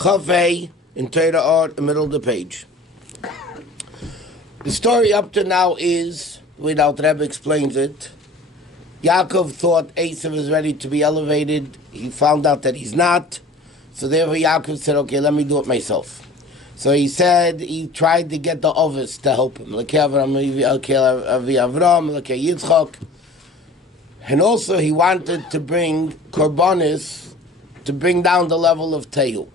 Chavei in Torah Or, the middle of the page. The story up to now is, without Rebbe explains it, Yaakov thought Esav is ready to be elevated. He found out that he's not. So therefore Yaakov said, okay, let me do it myself. So he said, he tried to get the Ovis to help him. And also he wanted to bring Korbanis to bring down the level of Tehu.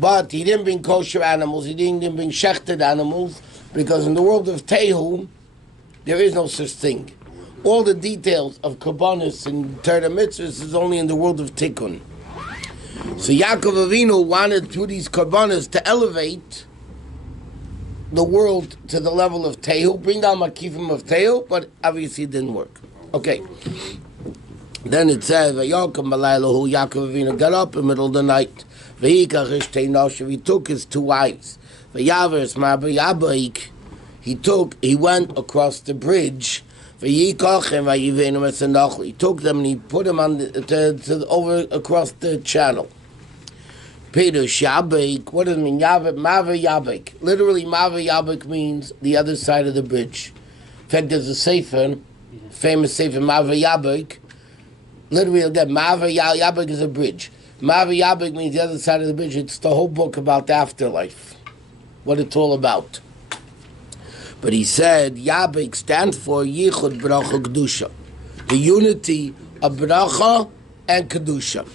But he didn't bring kosher animals, he didn't bring shechted animals, because in the world of Tehu, there is no such thing. All the details of Korbanis and Torah mitzvahs is only in the world of Tikkun. So Yaakov Avinu wanted through these Korbanis to elevate the world to the level of Tehu, bring down Makifim of Tehu, but obviously it didn't work. Okay. Then it says, Yaakov Avinu got up in the middle of the night. He took his two wives. He went across the bridge. He took them and he put them on over across the channel. Peter Shabik, what does it mean? Mava Yabik. Literally, Mava Yabik means the other side of the bridge. In fact, there's a sefer, famous sefer, Mava Yabik. Literally, again, Mava Yabik is a bridge. Mava Yabik means the other side of the bridge. It's the whole book about the afterlife, what it's all about. But he said, Yabik stands for Yichud Bracha Kedusha, the unity of Bracha and Kedusha.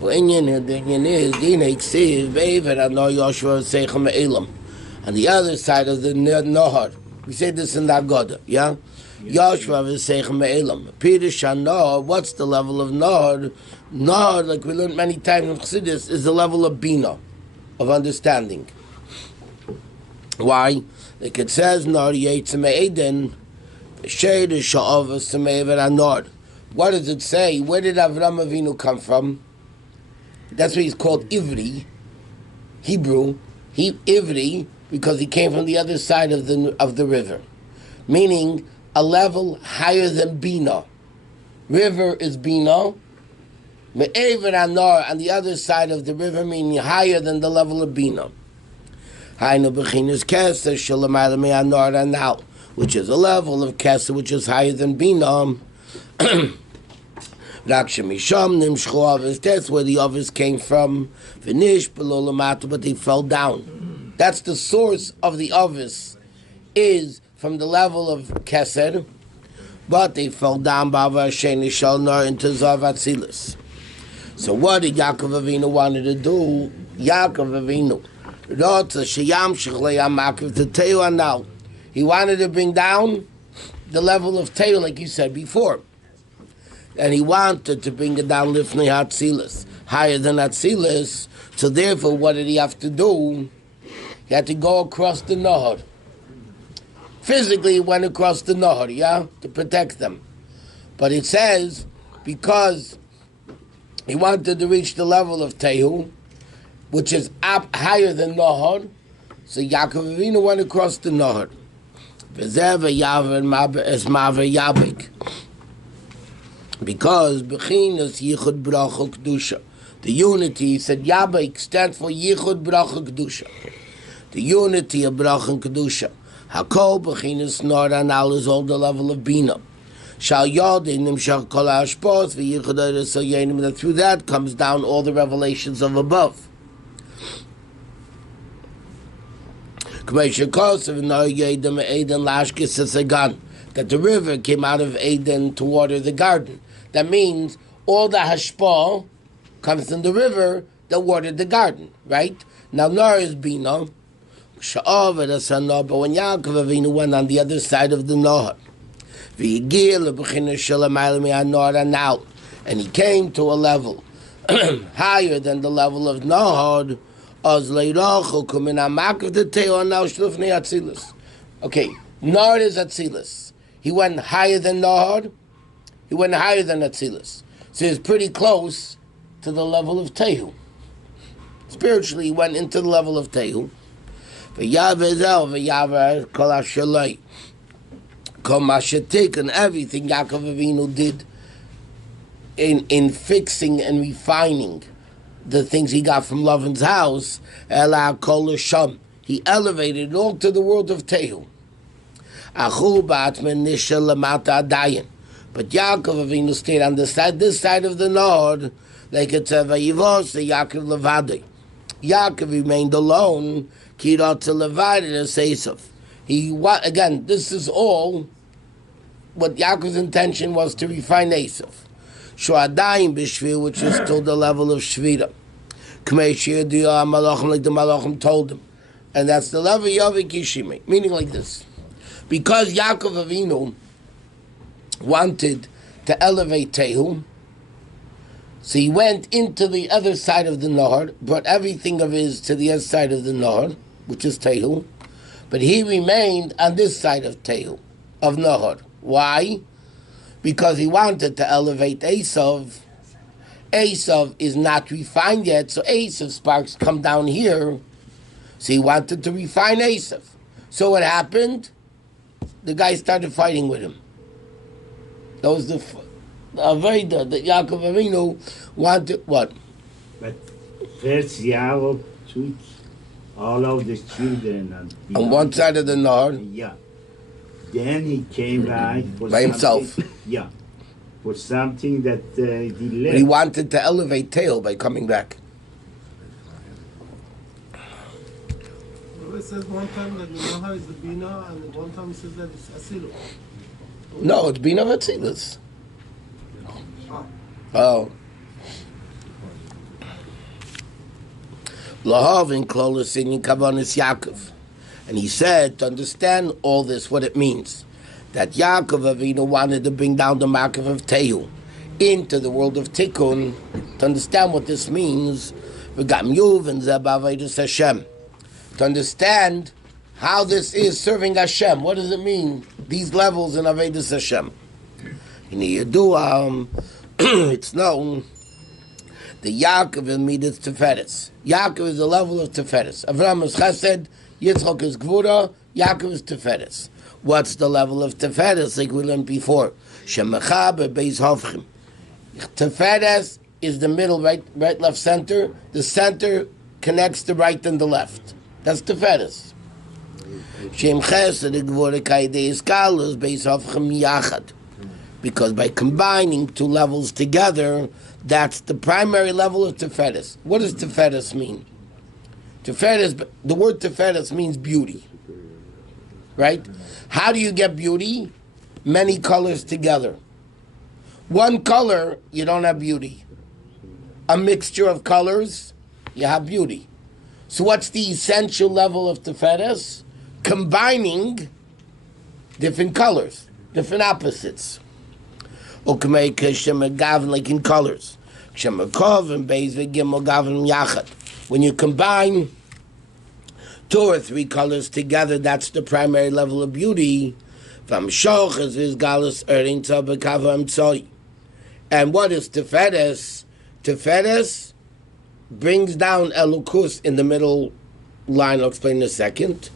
On the other side of the Nahar, we say this in the Agada, yeah? Yoshua v'seichem me'elam. Pirush Nahar, what's the level of Nahar? Nahar, like we learned many times in Chassidus, is the level of Bina, of understanding. Why? Like it says, Nahar yetze me'eden, v'sheir sha'avas me'ever anor. What does it say? Where did Avram Avinu come from? That's why he's called Ivri, Hebrew. Ivri, because he came from the other side of the river. Meaning, a level higher than Bina. River is Bina. Me'ever Anor, on the other side of the river, meaning higher than the level of Bina. Hainu b'chinas Keser shalamayla me'anor anal, which is a level of Keser, which is higher than Bina. That's where the others came from. But they fell down. That's the source of the others, is from the level of Keser, but they fell down into Zav Atzilis. So what did Yaakov Avinu wanted to do? Yaakov Avinu, he wanted to bring down the level of Tehu, like you said before. And he wanted to bring it down Lifnei Atzilis, higher than Atzilis. So therefore, what did he have to do? He had to go across the Nahar. Physically, he went across the Nahar, yeah, to protect them. But it says, because he wanted to reach the level of Tehu, which is up higher than Nahar, so Yaakov Avinu went across the Nahar. Because Bechinas Yichud Bracha Kedusha, the unity, he said Yabik stands for Yichud Bracha Kedusha, the unity of Bracha and Kedusha. Hakol Bechinas Nor Anal is all the level of Bina. Shal Yodim Shal Kol Hashpos v'Yichud Eretz Yenim, that through that comes down all the revelations of above. That the river came out of Eden to water the garden. That means all the hashpah comes from the river that watered the garden, right? Now Nar is Bina, but when Yaakov Avinu went on the other side of the Nahar, and he came to a level higher than the level of Nahar, okay, Nahar is Atzilis. He went higher than Nahar. He went higher than Atzilis. So he's pretty close to the level of Tehu. Spiritually, he went into the level of Tehu. And everything Yaakov Avinu did in fixing and refining the things he got from Lavan's house. Ela kol sham. He elevated it all to the world of Tehu. Achu ba'atmen nishel lamata adayin. But Yaakov Avinu stayed on this side of the Nord, like it's a Vayivos, the Yaakov Levadi. Yaakov remained alone, Kirot to Levadi as Yosef. Again, this is all what Yaakov's intention was to refine Yosef. Shuadayim b'shvir, which is still the level of Shvira. K'mei shir diyah malachim, like the malachim told him. And that's the level of Yavik Yishimi. Meaning like this. Because Yaakov Avinu wanted to elevate Tehu, so he went into the other side of the Nahar, brought everything of his to the other side of the Nahar, which is Tehu, but he remained on this side of Tehu, of Nahar. Why? Because he wanted to elevate Esav. Esav is not refined yet, so Esav's sparks come down here, so he wanted to refine Esav. So what happened? The guy started fighting with him. That was the Aveda that Yaakov Avinu wanted. What? But first Yaakov took all of the children on one side of the Nard. Yeah. Then he came back for by himself. Yeah. For something that he left. But he wanted to elevate Tehu by coming back. It says one time that Noah is the Bina, and one time it says that it's Asilu. No, it's Bina Vatzilus. Oh. Lahav in Klolos in Kavanis Yaakov. And he said, to understand all this, what it means, that Yaakov Avinu wanted to bring down the Makav of Tehu into the world of Tikkun. To understand what this means, V'gam Yuv and Zebavayus Hashem. To understand how this is serving Hashem. What does it mean? These levels in Avedus Hashem. In the Yeduah, it's known the Yaakov in Midas Teferes. Yaakov is the level of Teferes. Avraham is Chesed, Yitzchak is Gvura, Yaakov is Teferes. What's the level of Teferes? Like we learned before. Shemecha bebeis hovchim. Teferes is the middle, right, left, center. The center connects the right and the left. That's Teferes. Shem Chesed Gvura Kaidei Iskalos beis hovchim yachad. Because by combining two levels together, that's the primary level of Teferes. What does Teferes mean? Teferes, the word Teferes means beauty. Right? How do you get beauty? Many colors together. One color, you don't have beauty. A mixture of colors, you have beauty. So what's the essential level of Teferes? Combining different colors, different opposites. Like in colors. When you combine two or three colors together, that's the primary level of beauty. And what is Teferes? Teferes brings down Elukus in the middle line. I'll explain in a second.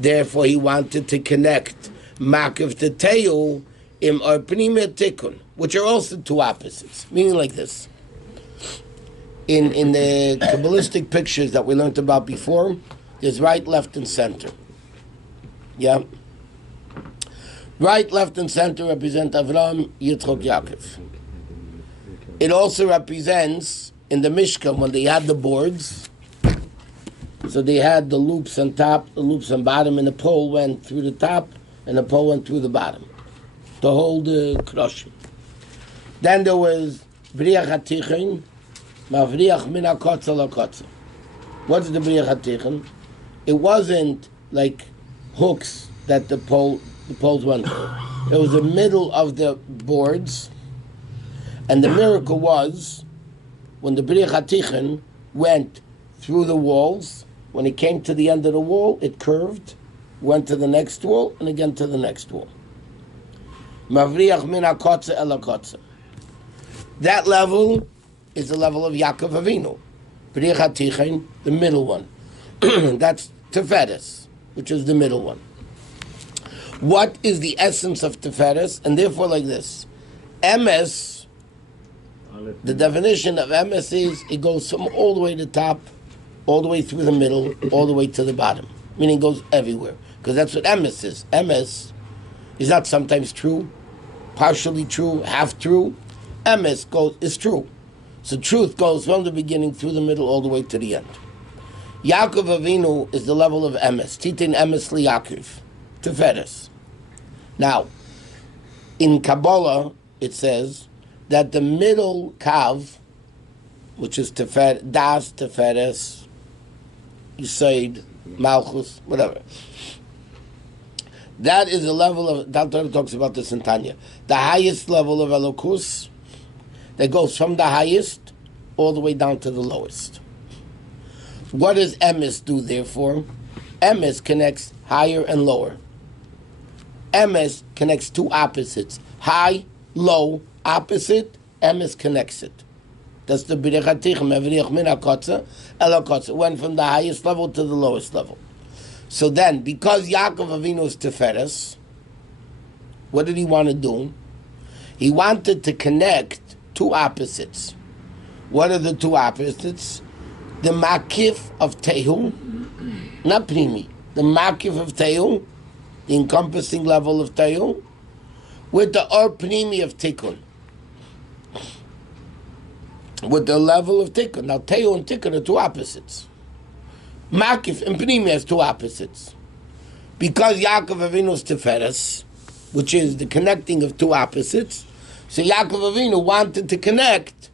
Therefore, he wanted to connect Makav to Tehu im Arpnimia Tikkun, which are also two opposites. Meaning like this. In the Kabbalistic pictures that we learned about before, there's right, left, and center. Yeah? Right, left, and center represent Avram, Yitzchak, Yaakov. It also represents, in the Mishkan, when they had the boards, so they had the loops on top, the loops on bottom, and the pole went through the top, and the pole went through the bottom, to hold the crushing. Then there was Briach HaTichen, Mavriach Min HaKotza LaKotza. What's the Briach HaTichen? It wasn't like hooks that the poles went through. It was the middle of the boards, and the miracle was when the Briach HaTichen went through the walls, when it came to the end of the wall, it curved, went to the next wall, and again to the next wall. Mavriach Min HaKotza El HaKotza. That level is the level of Yaakov Avinu. Briach HaTichen, the middle one. That's Teferes, which is the middle one. What is the essence of Teferes? And therefore like this. Emes The definition of emes is it goes from all the way to the top, all the way through the middle, all the way to the bottom. Meaning it goes everywhere. Because that's what emes is. Emes is not sometimes true, partially true, half true. Emes is true. So truth goes from the beginning through the middle all the way to the end. Yaakov Avinu is the level of emes. Titin emes li Yaakov. Teferes. Now, in Kabbalah, it says that the middle kav, which is tefer, das, teferes, Yisaid, Malchus, whatever. That is the level of, Torah talks about this in Tanya, the highest level of Elokus that goes from the highest all the way down to the lowest. What does emes do, therefore? Emes connects higher and lower. Emes connects two opposites. High, low, opposite, emes connects it. That's the Birichatich, Mevrich Min HaKotze, El went from the highest level to the lowest level. So then, because Yaakov Avinu is Teferes, what did he want to do? He wanted to connect two opposites. What are the two opposites? The Makif of Tehu, not Primi, the Makif of Tehu, the encompassing level of Tehu, with the Or Primi of Tikkun. With the level of Tikkun. Now, Tehu and Tikkun are two opposites. Makif and Primi has two opposites. Because Yaakov Avinu is Teferes, which is the connecting of two opposites, so Yaakov Avinu wanted to connect,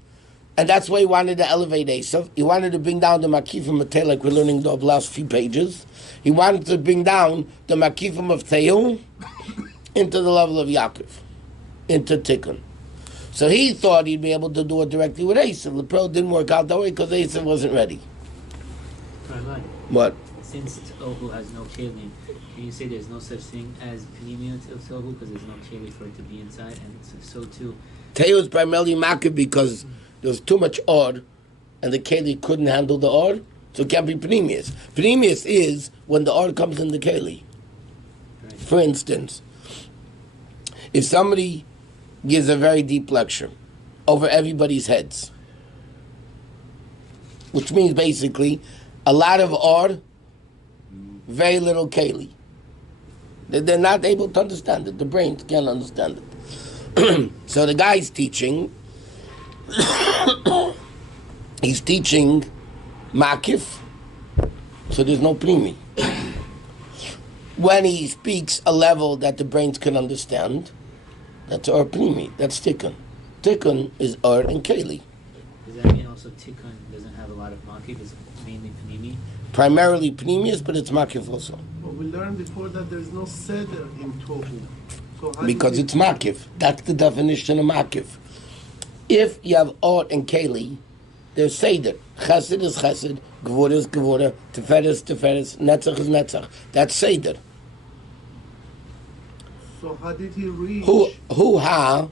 and that's why he wanted to elevate Esav. He wanted to bring down the Makifim of Tehu, like we're learning the last few pages. He wanted to bring down the Makifim of Tehu into the level of Yaakov, into Tikkun. So he thought he'd be able to do it directly with Esav. The pro didn't work out that way because Esav wasn't ready. Rabbi, What? since Tohu has no kelim, can you say there's no such thing as pneumiut of Tohu because there's no kelim for it to be inside? And so too, Tehu is primarily Makif because there was too much Or, and the Keli couldn't handle the Or, so it can't be Pneumius. Pneumius is when the Or comes in the Keli. right. For instance, if somebody gives a very deep lecture over everybody's heads, which means basically a lot of Or, very little Keli. They're not able to understand it. The brains can't understand it. So the guy's teaching, he's teaching Makif, so there's no Primi. When he speaks a level that the brains can understand, that's Or Primi, that's Tikkun. Tikkun is Or and Keli. Does that mean also Tikkun doesn't have a lot of makif? It's mainly pnimi? Primarily Pnimius, but it's Makif also. But we learned before that there's no seder in Tohu. So how Because do it's Makif. That's the definition of Makif. If you have Or and Keli, there's Seder. Chesed is Chesed, Gvura is Gvura, Teferes is Teferes, Netzach is Netzach. That's Seder. So how did he reach? Ha,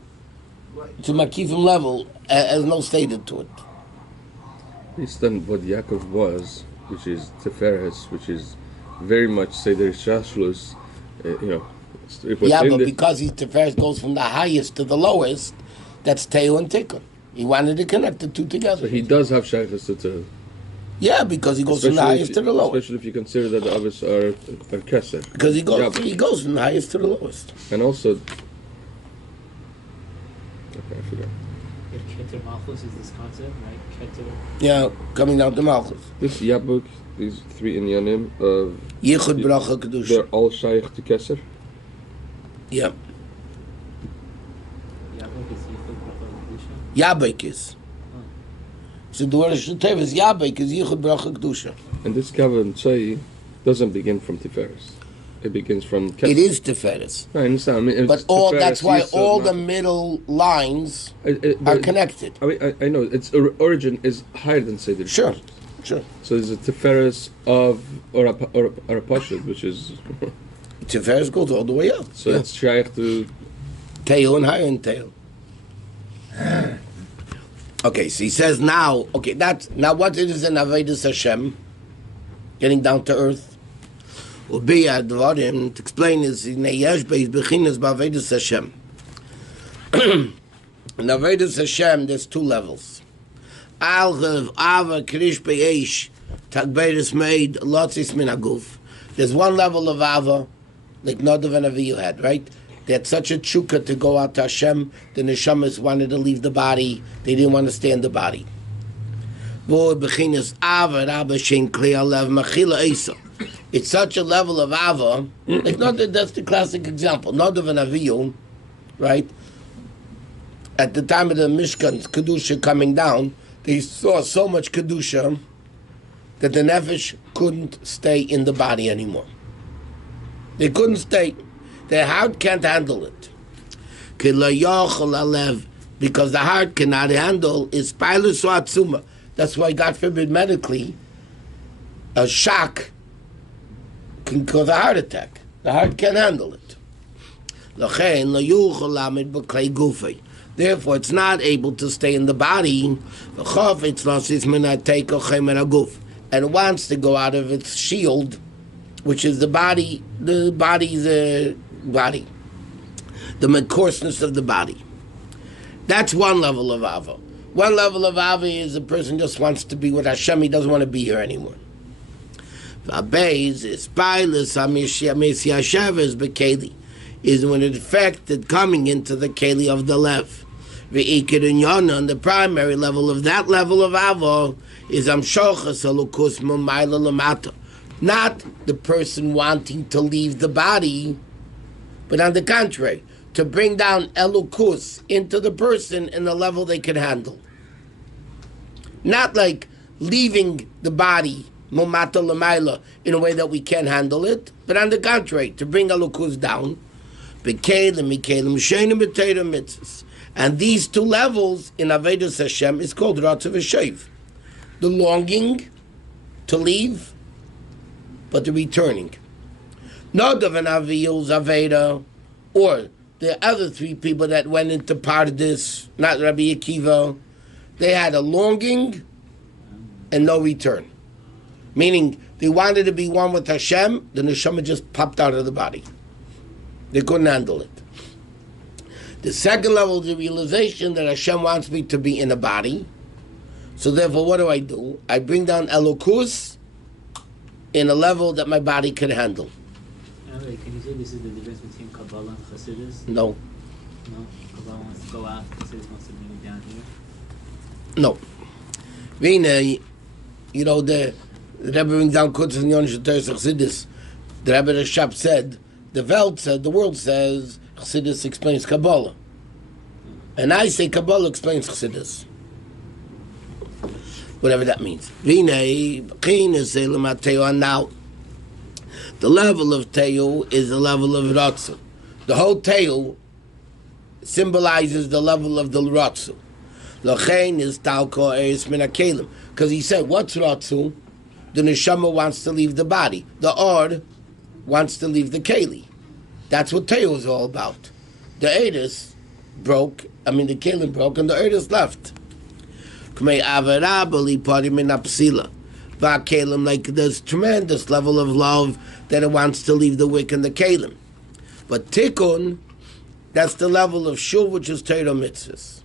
Right. to Makifim level, has no Seder to it. Based on what Yaakov was, which is Teferes, which is very much Seder Shashlus, it was Yeah, in but the- because he's Teferes goes from the highest to the lowest, that's Tehu and Tikkun. He wanted to connect the two together. so he does have Shaykhs to Tehu. Yeah, because he goes from the highest to the lowest. Especially if you consider that the others are Keser. Because he goes, Yeah, but- he goes from the highest to the lowest. And also, okay, I forgot. Keter Malchus is this concept, right? Keter. Yeah, coming down to Malchus. This Yabuk, these three inyanim, Yichud Bracha Kedusha. they're all Shaykh to Keser. Yeah. Yabok is Yichud Bracha Kedusha. Yabek is. So the word Shutev is Yabek is Yichud Bracha Kedusha. And this Kavan Tzai doesn't begin from Tiferes. It begins from Keser. It is Teferes. I understand. I mean, it's But all Tiferes, that's why Yisod, all the Malchus. middle lines But are connected. I mean, I know its origin is higher than Seder. Sure, sure. So there's a Tiferes of or a Pashut, which is Teferes goes all the way up. so Yeah. it's Shaykh to Tail and higher and tail. Okay, so he says now, okay, that's now what it is in Avedis Hashem, getting down to earth. Ubiya Dvarim, to explain is in Yesh Beis Bechinas B'Avedis Hashem. In Avodas Hashem, there's two levels. Al Ava Krish Be'esh Tagberis made Lotzis Min Aguf. There's one level of Ava, like Nadav and Avihu had, right? They had such a chukka to go out to Hashem, the neshamas wanted to leave the body, they didn't want to stay in the body. It's such a level of Ava, like that's the classic example. Nadav and Avihu, right? At the time of the Mishkan's Kedusha coming down, they saw so much Kedusha that the Nefesh couldn't stay in the body anymore. They couldn't stay. Their heart can't handle it. Because the heart cannot handle is pilus or atzuma. That's why, God forbid, medically, a shock can cause a heart attack. The heart can't handle it. Therefore, it's not able to stay in the body. And it wants to go out of its shield, which is the body. The body's body. The coarseness of the body. That's one level of Ava. One level of Ava is a person just wants to be with Hashem. He doesn't want to be here anymore. Is when it affected coming into the keli of the lev. And the primary level of that level of Ava is amshochas elukus m'mayla lamata. Not the person wanting to leave the body, but on the contrary, to bring down elukus into the person in the level they can handle. Not like leaving the body m'mata lamayla in a way that we can't handle it, but on the contrary, to bring elukus down. And these two levels in Avodas Hashem is called Ratzav Hashev. The longing to leave, but the returning. Nadav and Avihu's Aveda, or the other three people that went into Pardes, not Rabbi Akiva, they had a longing and no return. Meaning, they wanted to be one with Hashem, the neshama just popped out of the body. They couldn't handle it. The second level is the realization that Hashem wants me to be in a body. So therefore, what do? I bring down Elokus in a level that my body can handle. Can you say this is the difference between Kabbalah and Chassidus? No. No? Kabbalah wants to go out, Chassidus wants to bring it down here? No. You know, the Rebbe brings down Kutzes and Yonish Teres Chassidus. The Rebbe Rashab said, the world says, Chassidus explains Kabbalah. And I say Kabbalah explains Chassidus. Whatever that means. Now, the level of Teu is the level of Ratzu. The whole Teu symbolizes the level of the Ratzu. Lochein is Talko Eris Min HaKelim. Because he said, what's Ratzu? The Neshama wants to leave the body. The Or wants to leave the Keli. That's what Teu is all about. The Eris broke, the Kelim broke, and the Eris left. Like there's tremendous level of love that it wants to leave the wick and the Kelim. But Tikkun, that's the level of Shuv, which is Torah mitzvahs.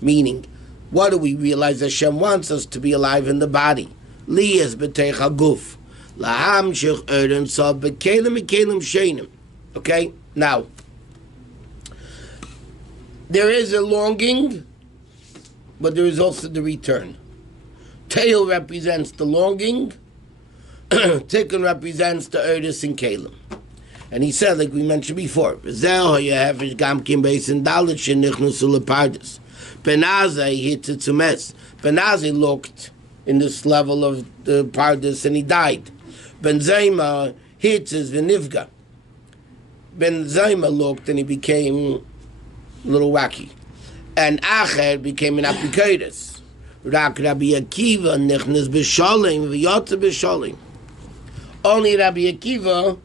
Meaning, what do we realize? Hashem wants us to be alive in the body. Liyas b'teich haguf. Lahamshich erden so b'kelim shenim. Okay? Now, there is a longing, but there is also the return. Teil represents the longing, Tikkun represents the Erdis and Kalim. And he said, like we mentioned before, Benazai looked in this level of the Pardes and he died. Ben Zayma hits his Venivga. Ben Zayma looked and he became a little wacky. And Acher became an Apikoidus. Rak Rabbi Akiva nichnas b'sholim v'yotze b'sholim. Only Rabbi Akiva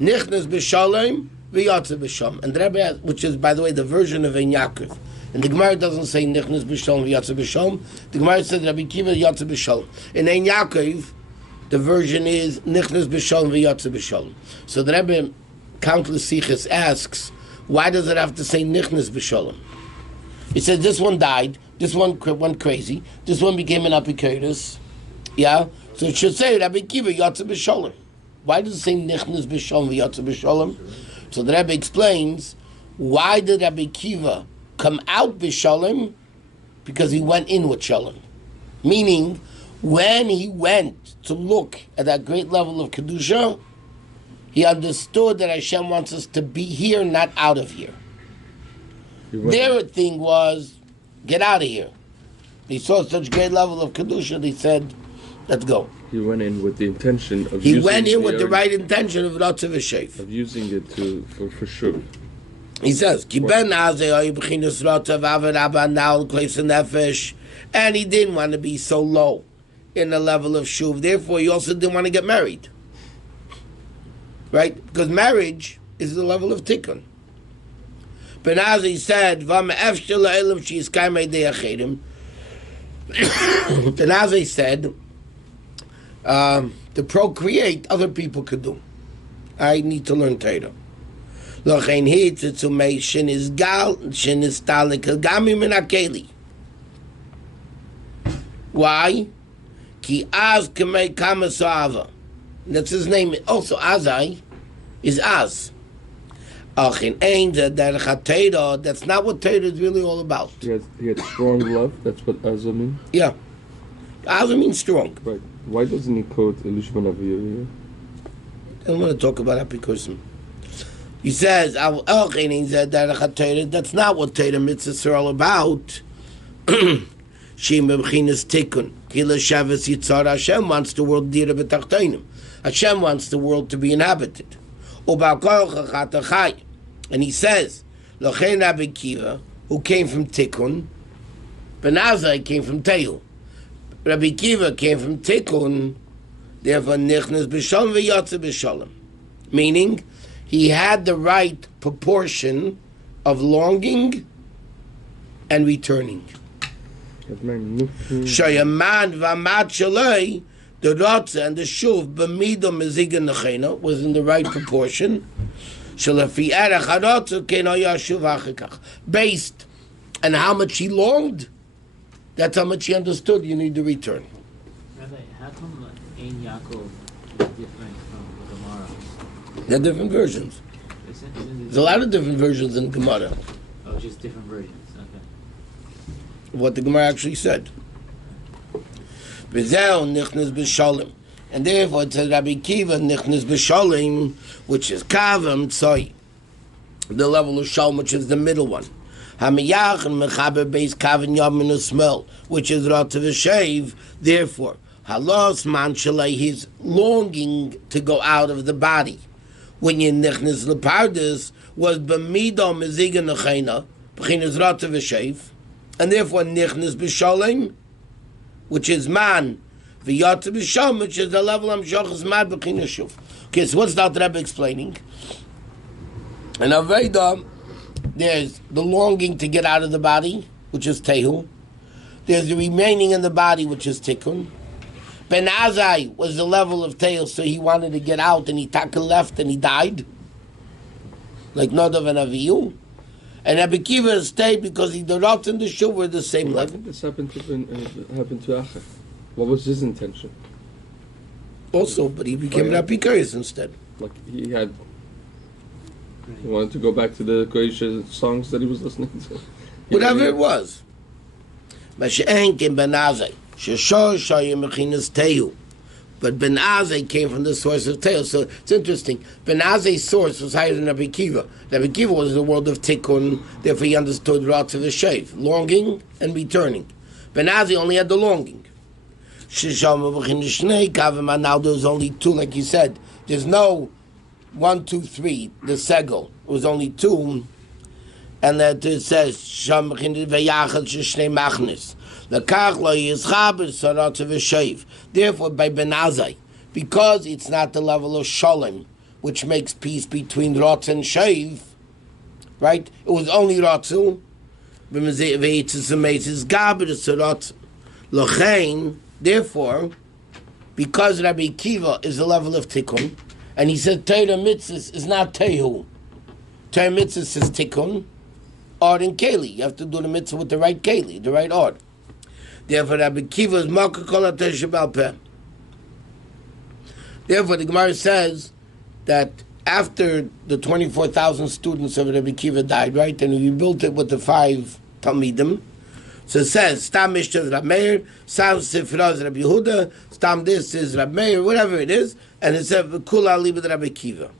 nichnas b'sholim v'yotze b'sholim. And the Rabbi, which is, by the way, the version of Ein Yaakov. And the Gemara doesn't say nichnas b'sholim v'yotze b'sholim. The Gemara says Rabbi Akiva yotze b'sholim. In Ein Yaakov, the version is nichnas b'sholim v'yotze b'sholim. So the Rabbi, countless sichos, asks, Why does it have to say nichnas b'shalom? It says this one died, this one went crazy, this one became an apikoros. Yeah? So it should say Rabbi Kiva yatsa b'shalom. Why does it say nichnas b'shalom v'yatsa b'shalom? So the Rebbe explains, why did Rabbi Kiva come out b'shalom? Because he went in with shalom. Meaning, when he went to look at that great level of Kedusha, he understood that Hashem wants us to be here, not out of here. Their thing was, get out of here. They saw such great level of Kedusha, they said, let's go. He went in with the intention of He went in with the right intention of Ratzav V'Sheif. Of using it for sure. He says, Ki ben azeh oy b'chinas Ratzav avad abba na'al kleis nefesh, and he didn't want to be so low in the level of Shuv. Therefore, he also didn't want to get married. Right? Because marriage is the level of Tikkun. Ben Azai said, Ben Azai said, to procreate, other people could do. I need to learn Torah. Why? Ki az k'mei kama so'ava. That's his name. Also, Azai is Az. That's not what Torah is really all about. He had strong love. That's what Azza means. Yeah. Azza means strong. Right. Why doesn't he quote Elishman Aviyah here? I don't want to talk about that because he says, that's not what Torah mitzvahs are all about. Hashem wants the world dira b'tachtonim. Hashem wants the world to be inhabited. And he says, Lochein Rabbi Kiva, who came from Tikkun, Ben Azai came from Tehu. Rabbi Kiva came from Tikkun, therefore nichnas b'shalom v'yatsa b'shalom. Meaning, he had the right proportion of longing and returning. Shayaman v'amat shaloi, the Ratza and the Shuv b'midah meziga nechena was in the right proportion. Shalafi erech haratza ken haya shuv achikach. Based on how much he longed, that's how much he understood you need to return. Rabbi, how come Ein Yaakov is different from the Gemara? There are different versions. There's a lot of different versions in Gemara. Oh, just different versions. Okay. What the Gemara actually said. And therefore it says Rabbi Kiva nichnas b'shalom, which is kavam tzoi, the level of shalom, which is the middle one. Hamiyach and mechaber beis kavan yom and smell, which is Ratzav V'Sheif. Therefore, halos man shalei, his longing to go out of the body. When you nichnas lepardes was b'midah meziga nechena, b'chinas Ratzav V'Sheif, and therefore nichnas b'shalom, which is man, v'yatsa b'shalom, which is the level of shachas man b'chinas shuv. Okay, so what's that Rebbe explaining? In Aveda, there's the longing to get out of the body, which is tehu. There's the remaining in the body, which is tikkun. Ben Azai was the level of tehu, so he wanted to get out, and he taka left, and he died. Like Nadav and Avihu. And Rabbi Kiva stayed because the Ratz and the Shuv were the same level. This happened to Acha. What was his intention? Also, but he became an Apikarius instead. Like he wanted to go back to the Koisha songs that he was listening to. Whatever it was. But Ben Azai came from the source of Teil. So it's interesting. Ben Azai's source was higher than Rabbi Kiva. Rabbi Kiva was the world of Tikkun, therefore he understood Ratzav V'Sheif, longing and returning. Ben Azai only had the longing. Now there's only two, like you said. There's no 1, 2, 3, the segel. It was only two. And that it says, therefore, by Ben Azai, because it's not the level of Shalom, which makes peace between Ratz and Sheiv, right? It was only Ratzu. Therefore, because Rabbi Kiva is the level of Tikkun, and he said Torah mitzvahs is not Tehu. Torah mitzvah says tikkun, ord and keli. You have to do the mitzvah with the right keli, the right ord. Therefore, Rabbi Akiva is Malka Kol HaTorah Sheba'al Peh. Therefore, the Gemara says that after the 24,000 students of Rabbi Akiva died, right, and we built it with the 5 Talmidim. So it says, Stam Mishnah is Rabbi Meir, Stam Sifra is Rabbi Yehuda, Stam this is Rabbi Meir, whatever it is, and it says, Kula Libet Rabbi Akiva.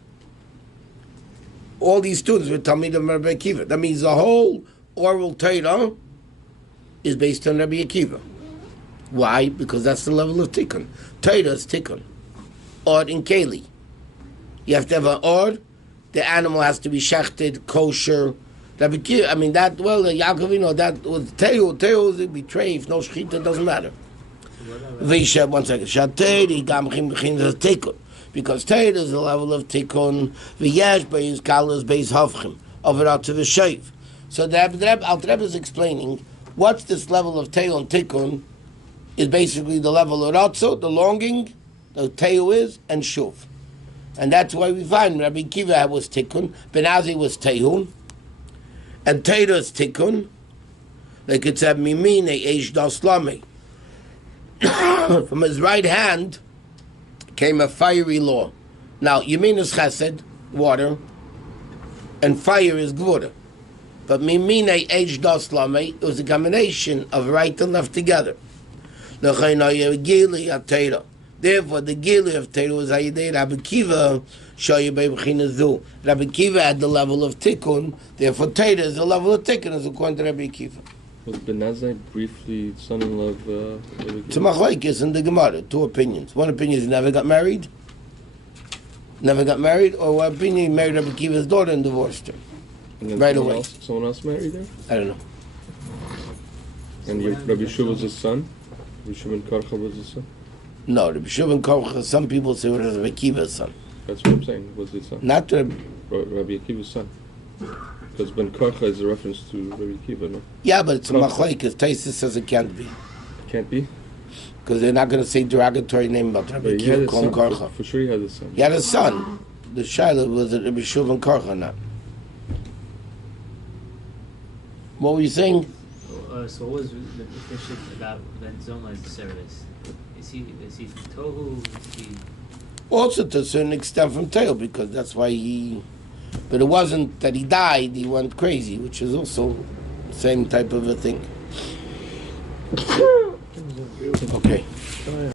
All these students were Talmidim of Rabbi Akiva. That means the whole oral Torah is based on Rabbi Akiva. Why? Because that's the level of tikkun. Torah is tikkun. Ord in keli. You have to have an ord. The animal has to be shechted, kosher. Rabbi Akiva, I mean that. Well, Yaakov, you know that was Teo would be tray. If no shechita, doesn't matter. V'isha, 1 second. Shateri gam chim tikkun. Because Torah is the level of tikkun. V'yesh beis kalas beis havchim over out to the shayv. So the Alter Rebbe is explaining what's this level of Torah and tikkun is basically the level of ratzo, the longing, the Torah is, and shuv. And that's why we find Rabbi Akiva was tikkun, Ben Azi was tehun, and Torah is tikkun, like it said, mimine eish das lame. From his right hand came a fiery law. Now, Yamin is chesed, water, and fire is gvura. But mimine eish das lame, it was a combination of right and left together. Therefore, the gili of Torah was Hayidei Rabbi Akiva, Shoyi Bei B'china Zu. Rabbi Akiva had the level of tikkun, therefore Torah is the level of tikkun, as according to Rabbi Akiva. Was Ben Azai briefly son-in-law of Rabbi Akiva? It's a machlokes in the Gemara, 2 opinions. One opinion is he never got married, or one opinion he married Rabbi Akiva's daughter and divorced her. And then Right away. Someone else married her? I don't know. And Rabbi Shua was his son? Rabbi Shua ben Karcha was his son? No, Rabbi Shua ben Korcha, some people say it was Rabbi Akiva's son. That's what I'm saying, was his son? Not Rabbi... Rabbi Akiva's son. Because Ben Karcha is a reference to Rabbi Akiva, no? Yeah, but it's a machlokes. Taisus says it can't be. Can't be? Because they're not going to say derogatory name about Rabbi But he had Akiva a Kon son. Korcha. For sure he had a son. He had a son. The Shiloh was it Rabbi Shua ben Korcha or not? What were you saying? So what was the definition about Ben Zalman as a service? Is he from Tohu? Is he... Also to a certain extent from Teo, because that's why he... But it wasn't that he died, he went crazy, which is also the same type of a thing. Okay.